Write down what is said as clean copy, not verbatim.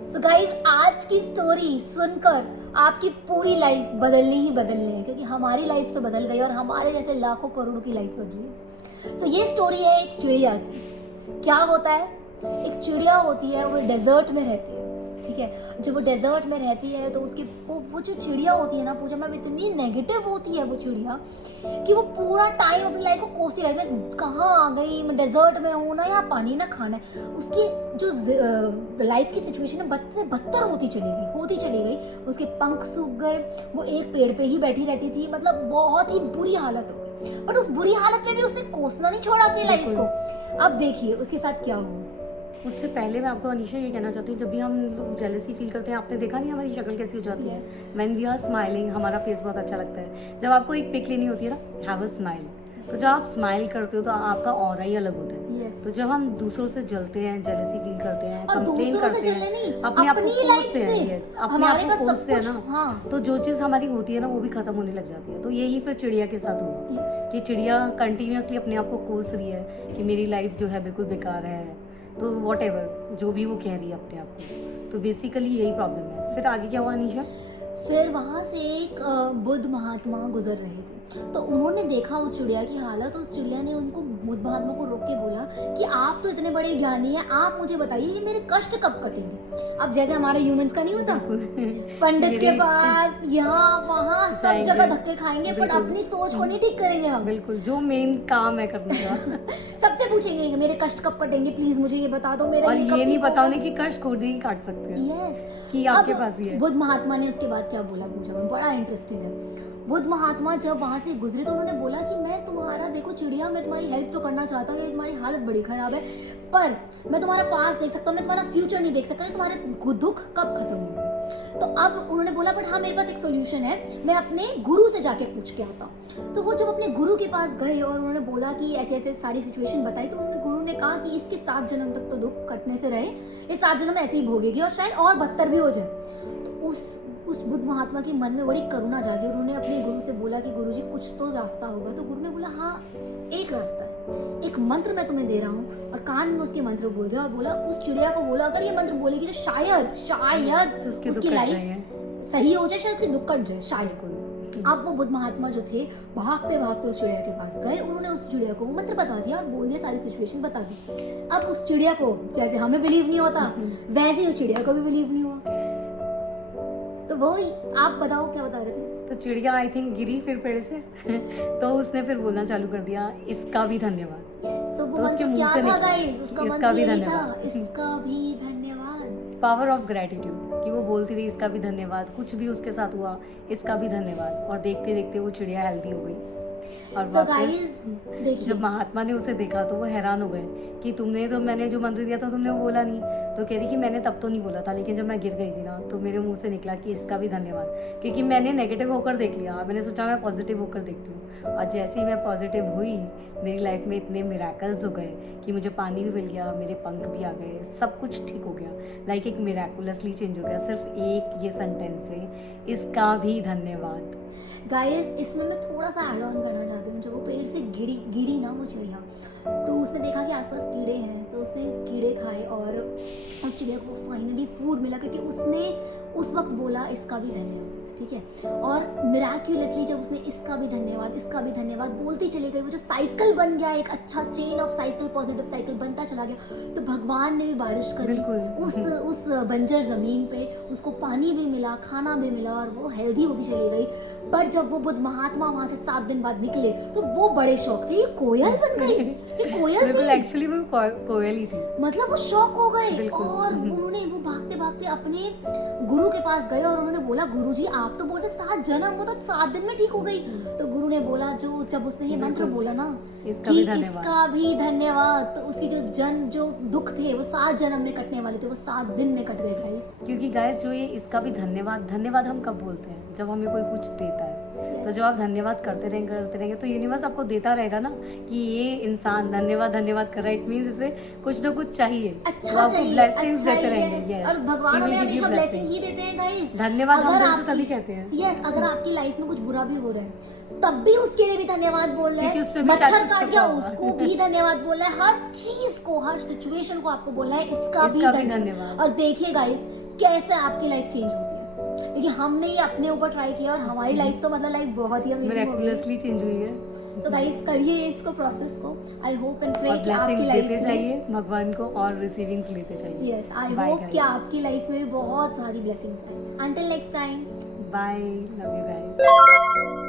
So guys आज की story सुनकर आपकी पूरी लाइफ बदलनी ही बदलनी है, क्योंकि हमारी लाइफ तो बदल गई और हमारे जैसे लाखों करोड़ों की लाइफ बदली है। तो ये स्टोरी है एक चिड़िया की। क्या होता है, एक चिड़िया होती है, वो डेजर्ट में रहती है। ठीक है, जब वो डेजर्ट में रहती है तो उसकी वो जो चिड़िया होती है ना पूजा मैम, इतनी नेगेटिव होती है वो चिड़िया कि वो पूरा टाइम अपनी लाइफ को कोसती रहती है। मैं कहाँ आ गई, मैं डेजर्ट में हूँ, ना यहाँ पानी ना खाना है। उसकी जो लाइफ की सिचुएशन है बद से बदतर होती चली गई। उसके पंख सूख गए, वो एक पेड़ पे ही बैठी रहती थी, मतलब बहुत ही बुरी हालत हो गई। बट उस बुरी हालत में भी उसने कोसना नहीं छोड़ा अपनी लाइफ को। अब देखिए उसके साथ क्या हुआ। उससे पहले मैं आपको अनीशा ये कहना चाहती हूँ, जब भी हम लोग जेलसी फील करते हैं, आपने देखा नहीं हमारी शक्ल कैसी हो जाती है। व्हेन वी आर स्माइलिंग हमारा फेस बहुत अच्छा लगता है। जब आपको एक पिक लेनी होती है ना, हैव अ स्माइल, तो जब आप स्माइल करते हो तो आपका ऑरा ही अलग होता है। तो जब हम दूसरों से जलते हैं, जेलसी फील करते हैं, कंप्लेन करते हैं, अपने आप को कोसते हैं, अपने आप को कोसते हैं ना, तो जो चीज़ हमारी होती है ना वो भी खत्म होने लग जाती है। तो यही फिर चिड़िया के साथ हुआ कि चिड़िया कंटिन्यूसली अपने आप को कोस रही है कि मेरी लाइफ जो है बिल्कुल बेकार है, तो वॉट एवर जो भी वो कह रही है अपने आप को। तो बेसिकली यही प्रॉब्लम है। फिर आगे क्या हुआ अनीशा? फिर वहाँ से एक बुद्ध महात्मा गुजर रहे थे, तो उन्होंने देखा उस चिड़िया की हालत। उस चिड़िया ने उनको बुद्ध महात्मा को रोक के बोला कि आप तो इतने बड़े ज्ञानी हैं, आप मुझे बताइए ये मेरे कष्ट कब कटेंगे। अब जैसे हमारे ह्यूमंस का नहीं होता, पंडित के पास यहाँ वहाँ सब जगह धक्के खाएंगे, पर अपनी सोच को नहीं ठीक करेंगे हम। बिल्कुल, जो मेन काम है करने का सबसे पूछेंगे कि मेरे कष्ट कब कटेंगे, प्लीज मुझे ये बता दो, मेरा और ये नहीं पता उन्हें कि कष्ट खुद ही काट सकते हैं। यस, कि आपके पास ही है। बुद्ध महात्मा ने उसके बाद क्या बोला पूछा मैं, बड़ा इंटरेस्टिंग है। बुद्ध महात्मा जब वहां से गुजरे तो उन्होंने बोला कि मैं तुम्हारा, देखो चिड़िया, मैं तुम्हारी हेल्प तो करना चाहता हूँ, तुम्हारी हालत बड़ी खराब है, पर मैं तुम्हारा पास देख सकता हूँ, मैं तुम्हारा फ्यूचर नहीं देख सकता, तुम्हारे दुख कब खत्म होंगे। तो अब उन्होंने बोला बट हाँ मेरे पास एक सोल्यूशन है, मैं अपने गुरु से जाके पूछ के आता हूँ। तो वो जब अपने गुरु के पास गए और उन्होंने बोला कि ऐसे ऐसे सारी सिचुएशन बताई, तो उन्होंने गुरु ने कहा कि इसके 7 जन्म तक तो दुख कटने से रहे, ये 7 जन्म ऐसे ही भोगेगी और शायद और बदतर भी हो जाए। तो उस बुद्ध महात्मा के मन में बड़ी करुणा जागी। उन्होंने अपने गुरु से बोला कि गुरुजी कुछ तो रास्ता होगा। तो गुरु ने बोला हाँ एक रास्ता है, एक मंत्र मैं तुम्हें दे रहा हूँ और कान में उसके मंत्र बोल दिया। और बोला उस चिड़िया को बोला अगर ये मंत्र बोलेगी तो शायद उसकी लाइफ सही हो जाए, शायद उसकी दुख कट जाए, शायद कोई। अब वो बुद्ध महात्मा जो थे भागते भागते उस चिड़िया के पास गए, उन्होंने उस चिड़िया को वो मंत्र बता दिया और बोल दिया, सारी सिचुएशन बता दी। अब उस चिड़िया को जैसे हमें बिलीव नहीं होता वैसे ही उस चिड़िया को भी बिलीव नहीं हुआ। तो वो ही, आप बताओ क्या बता रहे थे? तो चिड़िया आई थिंक गिरी फिर पेड़ से तो उसने फिर बोलना चालू कर दिया, इसका भी धन्यवाद। तो वो उसके मुंह से निकला, इसका भी धन्यवाद, इसका भी धन्यवाद। पावर ऑफ ग्रेटिट्यूड कि वो बोलती रही इसका भी धन्यवाद, कुछ भी उसके साथ हुआ इसका भी धन्यवाद। और देखते देखते वो चिड़िया हेल्दी हो गई। और वापस जब महात्मा ने उसे देखा तो वो हैरान हो गए कि तुमने तो, मैंने जो मंत्र दिया था तुमने वो बोला नहीं। तो कह रही कि मैंने तब तो नहीं बोला था, लेकिन जब मैं गिर गई थी ना तो मेरे मुंह से निकला कि इसका भी धन्यवाद, क्योंकि मैंने नेगेटिव होकर देख लिया, मैंने सोचा मैं पॉजिटिव होकर देखती हूँ। और जैसे ही मैं पॉजिटिव हुई मेरी लाइफ में इतने मिराकल्स हो गए कि मुझे पानी भी मिल गया, मेरे पंख भी आ गए, सब कुछ ठीक हो गया। लाइक एक मिराकुलसली चेंज हो गया सिर्फ एक ये सेंटेंस से, इसका भी धन्यवाद। गाइस इसमें मैं थोड़ा सा ऐड ऑन करना चाहती हूँ। जब वो पेड़ से गिरी ना वो चिड़िया, तो उसने देखा कि आसपास कीड़े हैं, तो उसने कीड़े खाए और उस चिड़िया को फाइनली फूड मिला, क्योंकि उसने उस वक्त बोला इसका भी धन्यवाद। ठीक है, और मिराक्युलसली जब उसने इसका भी धन्यवाद बोलती चली गई, वो जो साइकिल बन गया, एक अच्छा chain of cycle, positive cycle बनता चला गया। तो भगवान ने भी बारिश करी उस बंजर जमीन पे, उसको पानी भी मिला, खाना भी मिला और वो हेल्दी होती चली गई। पर जब वो बुद्ध महात्मा वहां से 7 दिन बाद निकले तो वो बड़े शौक थे, ये कोयल बन गई, ये कोयल थी। एक्चुअली वो कोयल ही थी। मतलब वो शौक हो गए और उन्होंने वो भागते भागते अपने गुरु के पास गए और उन्होंने बोला गुरुजी आप तो बोलते 7 जन्म, वो तो 7 दिन में ठीक हो गई। तो गुरु ने बोला जब उसने ये मंत्र बोला ना इसका भी धन्यवाद, तो उसकी जो दुख थे वो 7 जन्म में कटने वाले थे वो 7 दिन में कट गए गाइस। क्योंकि गाइस जो ये इसका भी धन्यवाद हम कब बोलते हैं? जब हमें कोई कुछ देता है। तो जब आप धन्यवाद करते रहेंगे तो यूनिवर्स आपको देता रहेगा ना कि ये इंसान धन्यवाद कर रहा है, इट मींस इसे कुछ ना कुछ चाहिए, अच्छा तो आपको ब्लेसिंग्स देते रहेंगे। और भगवान हमें हमेशा ब्लेसिंग ही देते हैं गाइस। धन्यवाद हम दिल से तभी कहते हैं। यस, अगर आपकी लाइफ में कुछ बुरा भी हो रहा है तब भी उसके लिए भी धन्यवाद बोल रहे हैं, मच्छर काट गया उसको भी धन्यवाद बोलना है, हर चीज को, हर सिचुएशन को आपको बोलना है इसका भी धन्यवाद। और देखिए गाइस कैसे आपकी लाइफ चेंज होती है, क्योंकि हमने ये अपने ऊपर ट्राई किया और हमारी लाइफ तो मतलब लाइक बहुत ही अमेजिंग हो गई। मिरेकुलसली चेंज हुई है। सो गाइस करिए इसको प्रोसेस को। आई होप एंड प्रे और कि आपकी ब्लेसिंग्स लाइफ देते में जाइए भगवान को और रिसीविंग्स लेते जाइए। Yes I Bye, hope guys. कि आपकी लाइफ में भी बहुत सारी ब्लेसिंग्स आए। Until next time, bye, love you guys.